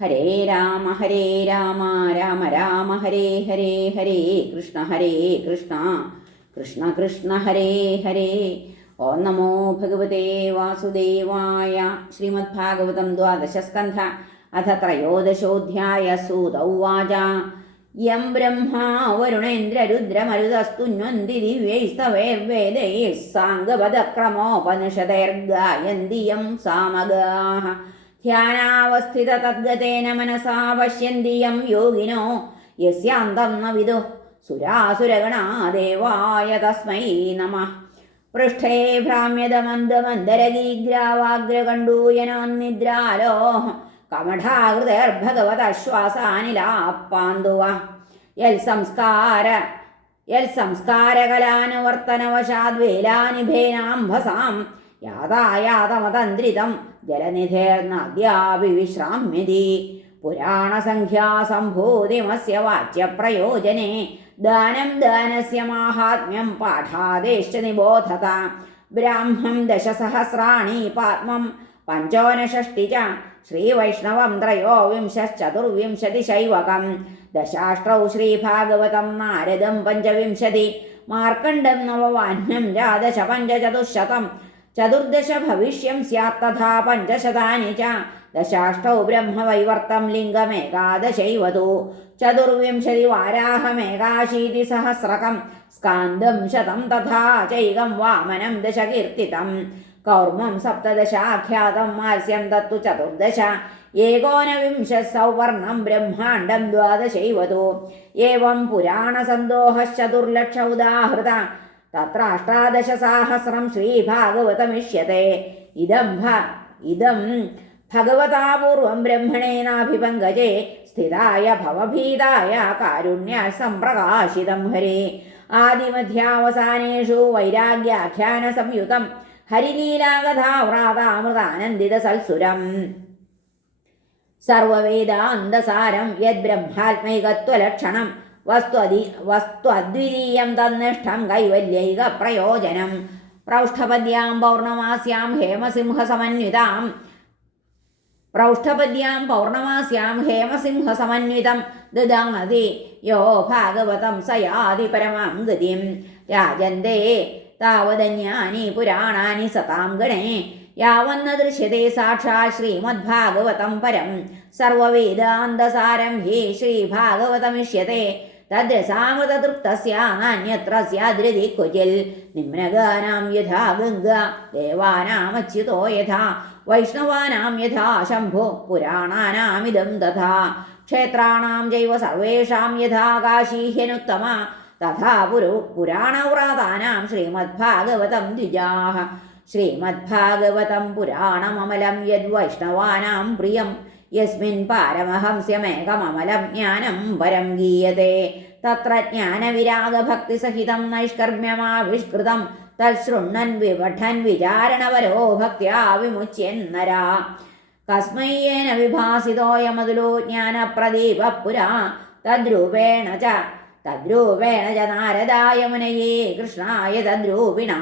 ഹരേ രാമ ഹരേ രാമ രാമ രാമ ഹരേ ഹരേ ഹരേ കൃഷ്ണ ഹരേ കൃഷ്ണ കൃഷ്ണ കൃഷ്ണ ഹരേ ഹരേ. ഓ നമോ ഭഗവതേ വാസുദേവായ ശ്രീമദ് ഭാഗവതം സ്കന്ധ അഥ ത്രയോദശോധ്യായ സൂത ഉവാച യം ബ്രഹ്മാ വരുണേന്ദ്രരുദ്രമരുതസ്തുന്വന്തി ദിവ്യൈസ്തവേർവേദൈ സാംഗപദക്രമോപനിഷതൈർഗായന്തി യം സാമഗാഹ. ധ്യാനാവസ്ഥിത തദ്ഗതേന മനസാ പശ്യന്തി യം യോഗിനോ യസ്യാന്തം ന വിദു സുരാസുരഗണാദേവായ തസ്മൈ നമ. പൃഷ്ഠേ ഭ്രാമ്യതമന്ദമന്ദരഗീഗ്രാവാഗ്രകണ്ടൂയനോന്നിദ്രാലോ കമഠാകൃതർഭഗവതശ്വാസാനിലാപ്പാന്തുവ. യൽ സംസ്കാര യൽ സംസ്കാരകലാനുവർത്തനവശാദ്വേലാനിഭേനാംഭസാം. യാതായാതമതന്ത്രിതം ജലനിധേർന്നദ്യാപി വിശ്രാമ്യതി പുരാണസംഖ്യാസംഭൂതിമസ്യ വാച്യപ്രയോജനെ. ദാനം ദാനസ്യ മാഹാത്മ്യം പാഠാദേശ നിബോധത. ബ്രാഹ്മം ദശസഹസ്രാണി പാത്മം പഞ്ചോനഷഷ്ടി ച ശ്രീവൈഷ്ണവം ത്രയോവിംശശ്ചതുർവിംശതിശൈവകം. ദശാഷ്ട്രൗ ശ്രീഭാഗവതം നാരദം പഞ്ചവിംശതി. മാർക്കണ്ഡം നവവാഹ്നം രാദശ പഞ്ചചതുശതം ഭവിഷ്യം സ്യാ തഥാ പഞ്ചശതാനി ച. ദശാഷ്ടൗ ബ്രഹ്മവൈവർത്തം ലിംഗമേകാദശൈവതു. ചതുർവിംശതി വാരാഹമേകാശീതി സഹസ്രകം. സ്കാന്ദം ശതം തഥാ ചൈകം വാമനം ദശകീർത്തിതം. കൗർമ്മം സപ്തദശാഖ്യാതം മാസ്യം തത്തു ചതുർദശ. ഏകോനവിംശ സൗവർണം ബ്രഹ്മാണ്ഡം ദ്വാദശൈവതു. ഏവം പുരാണസന്തോഹശ്ചതുർലക്ഷ ഉദാഹൃത തത്ര അഷ്ടാദശസാഹസ്രം ശ്രീഭാഗവതമിഷ്യത്തെ. ഇതം ഭ ഇതം ഭഗവതാപൂർവം ബ്രഹ്മണേനാഭിപങ്കജേ സ്ഥിതായ ഭവഭീതായ കാരുണ്യ സംപ്രകാശിതം ഹരേ. ആദിമധ്യാവസാനേഷു വൈരാഗ്യാഖ്യാന സംയുതം ഹരിലീലാകഥാവ്രാതാമൃതാനന്ദിത സൽസുരം സർവവേദാന്തസാരം യദ്ബ്രഹ്മാത്മൈകത്വലക്ഷണം വസ്ത്വതി അദ്വിതീയം തന്നിഷ്ടം കൈവല്യൈക പ്രയോജനം. പ്രൗഷ്ഠപദ്യാം പൗർണമാസ്യാം ഹേമസിംഹസമന്വിതാം. പ്രൗഷ്ഠപദ്യാം പൗർണമാസ്യാം ഹേമസിംഹസമന്വിതം. ദദാതി യോ ഭാഗവതം സയാതി പരമാം ഗതിം രാജന്തേ താവതന്യാനി പുരാണാനി സതാം ഗണേ. യാവന്ന ദൃശ്യത്തെ സാക്ഷാ ശ്രീമദ്ഭാഗവതം പരം. സർവവേദാന്തസാരം ഹി ശ്രീഭാഗവതമിഷ്യത്തെ തദ്രസാമൃതതൃപ്തസ്യ നാന്യത്ര സ്യാദ്രതി ക്വചിൽ നിമ്നഗാനാം യഥാ ഗംഗ ദേവാനാമച്യുതോ യഥാ വൈഷ്ണവാനാം യഥാ ശംഭോ പുരാണാനാമിതം തഥാ ക്ഷേത്രാണാം ചൈവ സർവേഷാം യഥാ കാശീഹ്യനുത്തമ തഥാ പുരു പുരാണവ്രാതാനാം ശ്രീമദ്ഭാഗവതം ദ്വിജാഹ. ശ്രീമദ്ഭാഗവതം പുരാണമമലം യദ്വൈഷ്ണവാനാം പ്രിയം യസ്മിൻ പാരമഹംസ്യമേകമമലം ജ്ഞാനം പരം ഗീയത്തെ തത്ര ജ്ഞാനവിരാഗഭക്തിസഹിതം നൈഷ്കർമ്മ്യമാവിഷ്കൃതം. തൽശൃണ്ണൻ വിപഠൻ വിചാരണവരോ ഭക്യാ വിമുച്യന്നരാ. കസ്മയ്യേന വിഭാസിതോയമതുലോ ജ്ഞാനപ്രദീപ പുരാ തദ്രൂപേണ ച തദ്രൂപേണ ച നാരദായ മുനയേ കൃഷ്ണായ തദ്രൂപിണ.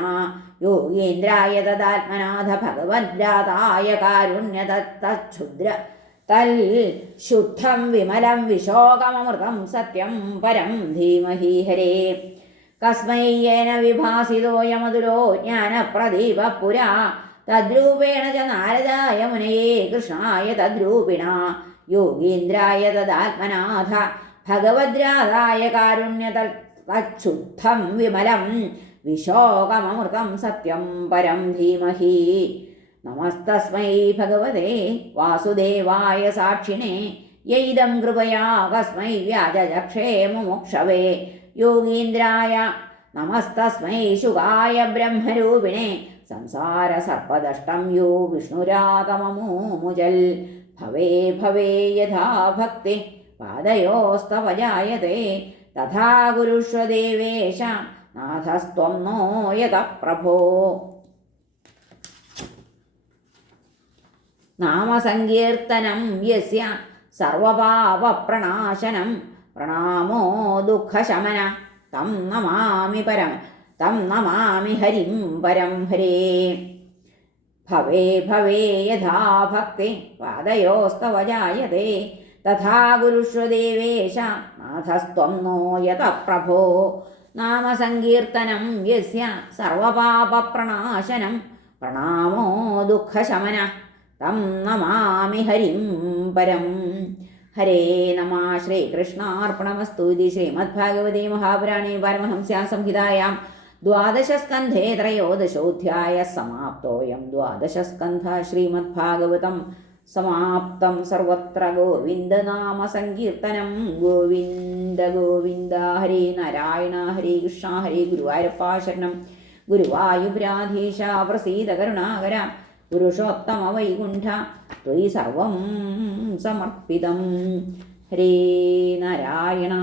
യോഗീന്ദ്രായ തദാത്മനാഥ ഭഗവദ്രാതായ കാരുണ്യ തച്ഛുദ്ര തൽ ശുദ്ധം വിമലം വിശോകമമൃതം സത്യം പരം ധീമഹി ഹരേ. കസ്മൈയേന വിഭാസിതോ യമധുരോ ജ്ഞാനപ്രദീപ പുരാ. തദ്രൂപേണ ച നാരദായ മുനയേ കൃഷ്ണായ തദ്രൂപിണ. യോഗീന്ദ്രായ തദാത്മനാഥ. ഭഗവദ്രാധായ കാരുണ്യതൽ തച്ഛുദ്ധം വിമലം വിശോകമമൃതം സത്യം പരം ധീമഹി. നമസ്തസ്മൈ ഭഗവതേ വാസുദേവായ സാക്ഷിണേ യൈതം കൃപയാകസ്മൈ വ്യാജക്ഷേ മുമുക്ഷവേ യോഗീന്ദ്രായ നമസ്തസ്മൈ ശുകായ ബ്രഹ്മരൂപിണേ സംസാര സർപ്പദഷ്ടം യോ വിഷ്ണുരാതമമൂമുജൽ ഭവേ ഭവേ യഥാ ഭക്തി പാദയോസ്തവ ജായത്തെ തഥാ ഗുരുഷ്വദേവേശ നാഥസ്ത്വം नो യത പ്രഭോ നാമസങ്കീർത്തനം യസ്യ സർവപാവപ്രണാശനം പ്രണാമോ ദുഃഖശമന. തം നമാമി പരം തം നമാമി ഹരിം പരം ഹരേ. ഭവേ ഭവേ യഥാ ഭക്തി പാദയോസ്തവ ജായതേ. തഥാ ഗുരുഷ്വദേവേശ നാഥസ്ത്വം നോ യത പ്രഭോ. നാമസങ്കീർത്തനം യസ്യ സർവപാപപ്രണാശനം പ്രണാമോ ദുഃഖശമന. തം നമാമി ഹരിം പരം. ഹരേ നമ ശ്രീകൃഷ്ണാർപ്പണമസ്തു ഇതി ശ്രീമദ്ഭാഗവതേ മഹാപുരാണേ പരമഹംസ്യാ സംഹിതായാം ദ്വാദശസ്കന്ധേ ത്രയോദശോധ്യായ സമാപ്തോയം. ദ്വാദശസ്കന്ധ ശ്രീമദ്ഭാഗവതം സമാപ്തം. സർവത്ര ഗോവിന്ദനാമ സങ്കീർത്തനം. ഗോവിന്ദ ഗോവിന്ദ. ഹരേ നാരായണ. ഹരേ കൃഷ്ണ. ഹരേ ഗുരുവായൂരപ്പാശരണം ഗുരുവായുരാധീശ. പ്രസീത കരുണാകര. പുരുഷോത്തമ വൈകുണ്ഠ ത്വയി സർവം സമർപ്പിതം. ഹരേ നാരായണ.